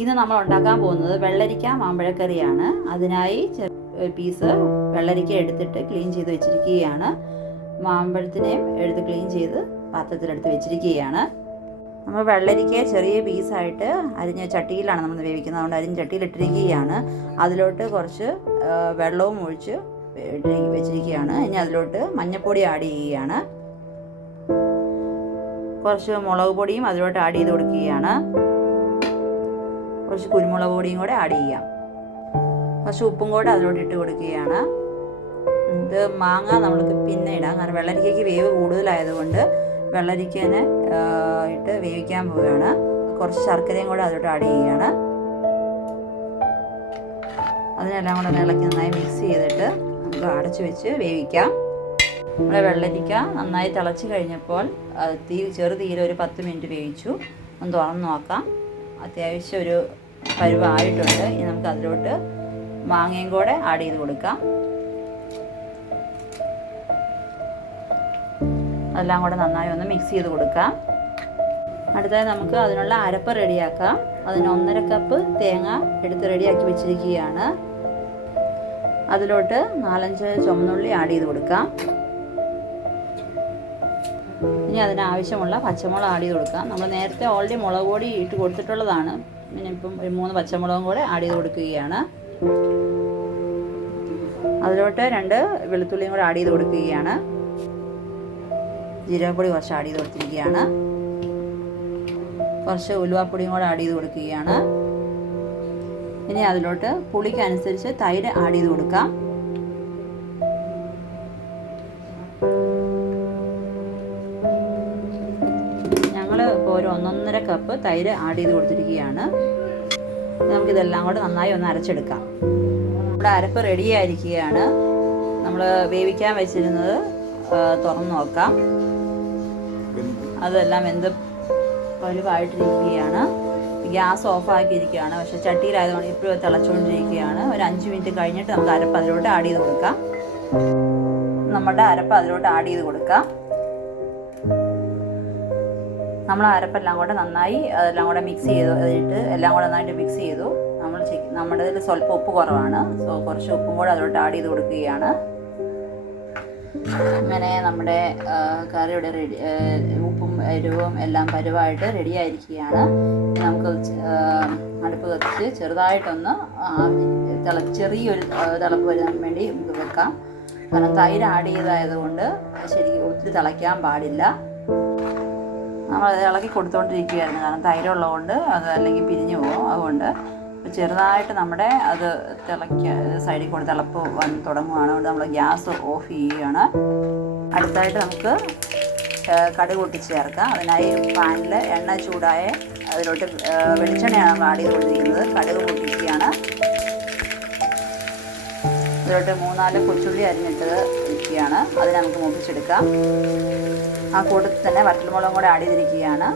ഇന്ന് നമ്മൾ ഉണ്ടാക്കാൻ പോകുന്നത് വെള്ളരിക്ക മാമ്പഴക്കറിയാണ്. അതിനായി പീസ് വെള്ളരിക്ക എടുത്തിട്ട് ക്ലീൻ ചെയ്ത് വെച്ചിരിക്കുകയാണ്. മാമ്പഴത്തിനെയും എടുത്ത് ക്ലീൻ ചെയ്ത് പാത്രത്തിലെടുത്ത് വെച്ചിരിക്കുകയാണ്. നമ്മൾ വെള്ളരിക്ക ചെറിയ പീസായിട്ട് അരിഞ്ഞ ചട്ടിയിലാണ് നമ്മൾ വേവിക്കുന്നത്. അതുകൊണ്ട് അരിഞ്ഞ ചട്ടിയിലിട്ടിരിക്കുകയാണ്. അതിലോട്ട് കുറച്ച് വെള്ളവും ഒഴിച്ച് വെച്ചിരിക്കുകയാണ്. ഇനി അതിലോട്ട് മഞ്ഞൾപ്പൊടി ആഡ് ചെയ്യുകയാണ്. കുറച്ച് മുളക് പൊടിയും അതിലോട്ട് ആഡ് ചെയ്ത് കൊടുക്കുകയാണ്. കുറച്ച് കുരുമുളക് പൊടിയും കൂടെ ആഡ് ചെയ്യാം. കുറച്ച് ഉപ്പും കൂടെ അതിലോട്ട് ഇട്ട് കൊടുക്കുകയാണ്. ഇത് മാങ്ങ നമ്മൾക്ക് പിന്നെ ഇടാം, കാരണം വെള്ളരിക്കയ്ക്ക് വേവ് കൂടുതലായതുകൊണ്ട് വെള്ളരിക്കനെ ഇട്ട് വേവിക്കാൻ പോവുകയാണ്. കുറച്ച് ശർക്കരയും കൂടെ അതിലോട്ട് ആഡ് ചെയ്യുകയാണ്. അതിനെല്ലാം കൂടെ ഇളക്കി നന്നായി മിക്സ് ചെയ്തിട്ട് നമുക്ക് അടച്ചു വെച്ച് വേവിക്കാം. നമ്മുടെ വെള്ളരിക്ക നന്നായി തിളച്ച് കഴിഞ്ഞപ്പോൾ ചെറുതീയിൽ ഒരു 10 മിനിറ്റ് വേവിച്ചു. ഒന്ന് തുറന്ന് നോക്കാം. അത്യാവശ്യം ഒരു പരുവായിട്ടുണ്ട്. ഇനി നമുക്ക് അതിലോട്ട് മാങ്ങയും കൂടെ ആഡ് ചെയ്ത് കൊടുക്കാം. അതെല്ലാം കൂടെ നന്നായി ഒന്ന് മിക്സ് ചെയ്ത് കൊടുക്കാം. അടുത്തതായി നമുക്ക് അതിനുള്ള അരപ്പ് റെഡിയാക്കാം. അതിന് 1.5 കപ്പ് തേങ്ങ എടുത്ത് റെഡിയാക്കി വെച്ചിരിക്കുകയാണ്. അതിലോട്ട് 4-5 ചുവന്നുള്ളി ആഡ് ചെയ്ത് കൊടുക്കാം. ഇനി അതിനാവശ്യമുള്ള പച്ചമുളക് ആഡ് ചെയ്ത് കൊടുക്കാം. നമ്മൾ നേരത്തെ ഓൾറെഡി മുളക് പൊടി ഇട്ട് കൊടുത്തിട്ടുള്ളതാണ്. പിന്നെ ഇപ്പം ഒരു 3 പച്ചമുളകും കൂടെ ആഡ് ചെയ്ത് കൊടുക്കുകയാണ്. അതിലോട്ട് 2 വെളുത്തുള്ളിയും കൂടെ ആഡ് ചെയ്ത് കൊടുക്കുകയാണ്. ജീരകപ്പൊടി കുറച്ച് ആഡ് ചെയ്ത് കൊടുത്തിരിക്കുകയാണ്. കുറച്ച് ഉലുവാപ്പൊടിയും കൂടെ ആഡ് ചെയ്ത് കൊടുക്കുകയാണ്. ഇനി അതിലോട്ട് പുളിക്ക് അനുസരിച്ച് തൈര് ആഡ് ചെയ്ത് കൊടുക്കാം. ഇപ്പോൾ ഒരു 1.5 കപ്പ് തൈര് ആഡ് ചെയ്ത് കൊടുത്തിരിക്കുകയാണ്. നമുക്കിതെല്ലാം കൂടെ നന്നായി ഒന്ന് അരച്ചെടുക്കാം. നമ്മുടെ അരപ്പ് റെഡി ആയിരിക്കുകയാണ്. നമ്മൾ വേവിക്കാൻ വെച്ചിരുന്നത് തുറന്ന് നോക്കാം. അതെല്ലാം വെന്ത് പരുവായിട്ടിരിക്കുകയാണ്. ഗ്യാസ് ഓഫാക്കിയിരിക്കുകയാണ്. പക്ഷേ ചട്ടിയിലായതുകൊണ്ട് ഇപ്പോഴും തിളച്ചുകൊണ്ടിരിക്കുകയാണ്. ഒരു 5 മിനിറ്റ് കഴിഞ്ഞിട്ട് നമുക്ക് അരപ്പ് അതിലോട്ട് ആഡ് ചെയ്ത് കൊടുക്കാം. നമ്മുടെ അരപ്പ് അതിലോട്ട് ആഡ് ചെയ്ത് കൊടുക്കാം. നമ്മൾ അരപ്പെല്ലാം കൂടെ നന്നായി അതെല്ലാം കൂടെ മിക്സ് ചെയ്തു. അതിട്ട് എല്ലാം കൂടെ നന്നായിട്ട് മിക്സ് ചെയ്തു. നമ്മുടെ ഇതിൽ സ്വല്പം ഉപ്പ് കുറവാണ്. സോ കുറച്ച് ഉപ്പും കൂടെ അതിലോട്ട് ആഡ് ചെയ്ത് കൊടുക്കുകയാണ്. അങ്ങനെ നമ്മുടെ കറിയുടെ ഉപ്പും എരിവും എല്ലാം പരുവായിട്ട് റെഡി ആയിരിക്കുകയാണ്. നമുക്ക് അടുപ്പ് കത്തിച്ച് ചെറുതായിട്ടൊന്ന് ചെറിയൊരു തിളപ്പ് വരാൻ വേണ്ടി നമുക്ക് വെക്കാം. കാരണം തൈര് ആഡ് ചെയ്തായതുകൊണ്ട് ശരിക്കും ഒത്തിരി തിളയ്ക്കാൻ പാടില്ല. നമ്മൾ ഇളക്കി കൊടുത്തുകൊണ്ടിരിക്കുകയായിരുന്നു. കാരണം തൈരുള്ളതുകൊണ്ട് അത് അല്ലെങ്കിൽ പിരിഞ്ഞു പോകും. അതുകൊണ്ട് ചെറുതായിട്ട് നമ്മുടെ അത് സൈഡിൽ കൂടെ തിളപ്പ് വന്ന് തുടങ്ങുകയാണ്. അതുകൊണ്ട് നമ്മൾ ഗ്യാസ് ഓഫ് ചെയ്യുകയാണ്. അടുത്തായിട്ട് നമുക്ക് കടുക് പൊട്ടിച്ച് ചേർക്കാം. അതിനായി പാനിൽ എണ്ണ ചൂടായ അതിലോട്ട് വെളിച്ചെണ്ണയാണ് നമ്മൾ ആഡ് ചെയ്തുകൊണ്ടിരിക്കുന്നത്. കടുക് പൊട്ടിക്കുകയാണ്. അതിലോട്ട് 3-4 കൊച്ചുള്ളി അരിഞ്ഞിട്ട് ഇരിക്കുകയാണ്. അതിനെ നമുക്ക് മൂപ്പിച്ചെടുക്കാം. ആ കൂട്ടത്തിൽ തന്നെ വറ്റൽമുളകും കൂടെ ആഡ് ചെയ്തിരിക്കുകയാണ്.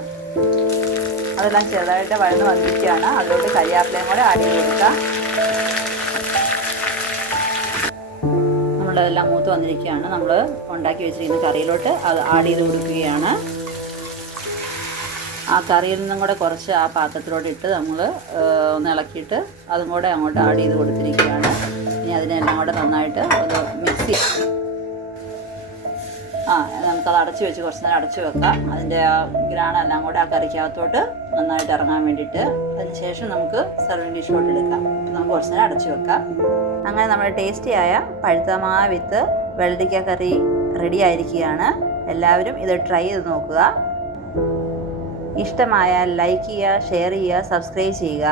അതെല്ലാം ചെറുതായിട്ട് വഴന്ന് വന്നിരിക്കുകയാണ്. അതിലോട്ട് കരിയാപ്പിലയും കൂടെ ആഡ് ചെയ്ത് കൊടുക്കാം. നമ്മളതെല്ലാം മൂത്ത് വന്നിരിക്കുകയാണ്. നമ്മൾ ഉണ്ടാക്കി വെച്ചിരിക്കുന്ന കറിയിലോട്ട് അത് ആഡ് ചെയ്ത് കൊടുക്കുകയാണ്. ആ കറിയിൽ നിന്നും കൂടെ കുറച്ച് ആ പാത്രത്തിലോട്ട് ഇട്ട് നമ്മൾ ഒന്ന് ഇളക്കിയിട്ട് അതും കൂടെ അങ്ങോട്ട് ആഡ് ചെയ്ത് കൊടുത്തിരിക്കുകയാണ്. ഇനി അതിനെല്ലാം കൂടെ നന്നായിട്ട് ഒന്ന് മിക്സ് ചെയ്ത് നമുക്കത് അടച്ച് വെച്ച് കുറച്ച് നേരം അടച്ച് വെക്കാം. അതിൻ്റെ ആ ഗ്രാണെല്ലാം കൂടെ ആ കറിക്കകത്തോട്ട് നന്നായിട്ട് ഇറങ്ങാൻ വേണ്ടിയിട്ട്. അതിന് ശേഷം നമുക്ക് സെർവിങ് ഡിഷിലോട്ട് എടുക്കാം. നമുക്ക് കുറച്ച് നേരം അടച്ച് വെക്കാം. അങ്ങനെ നമ്മുടെ ടേസ്റ്റിയായ പഴുത്ത മാങ്ങ വിത്ത് വെള്ളരിക്ക കറി റെഡി ആയിരിക്കുകയാണ്. എല്ലാവരും ഇത് ട്രൈ ചെയ്ത് നോക്കുക. ഇഷ്ടമായാൽ ലൈക്ക് ചെയ്യുക, ഷെയർ ചെയ്യുക, സബ്സ്ക്രൈബ് ചെയ്യുക.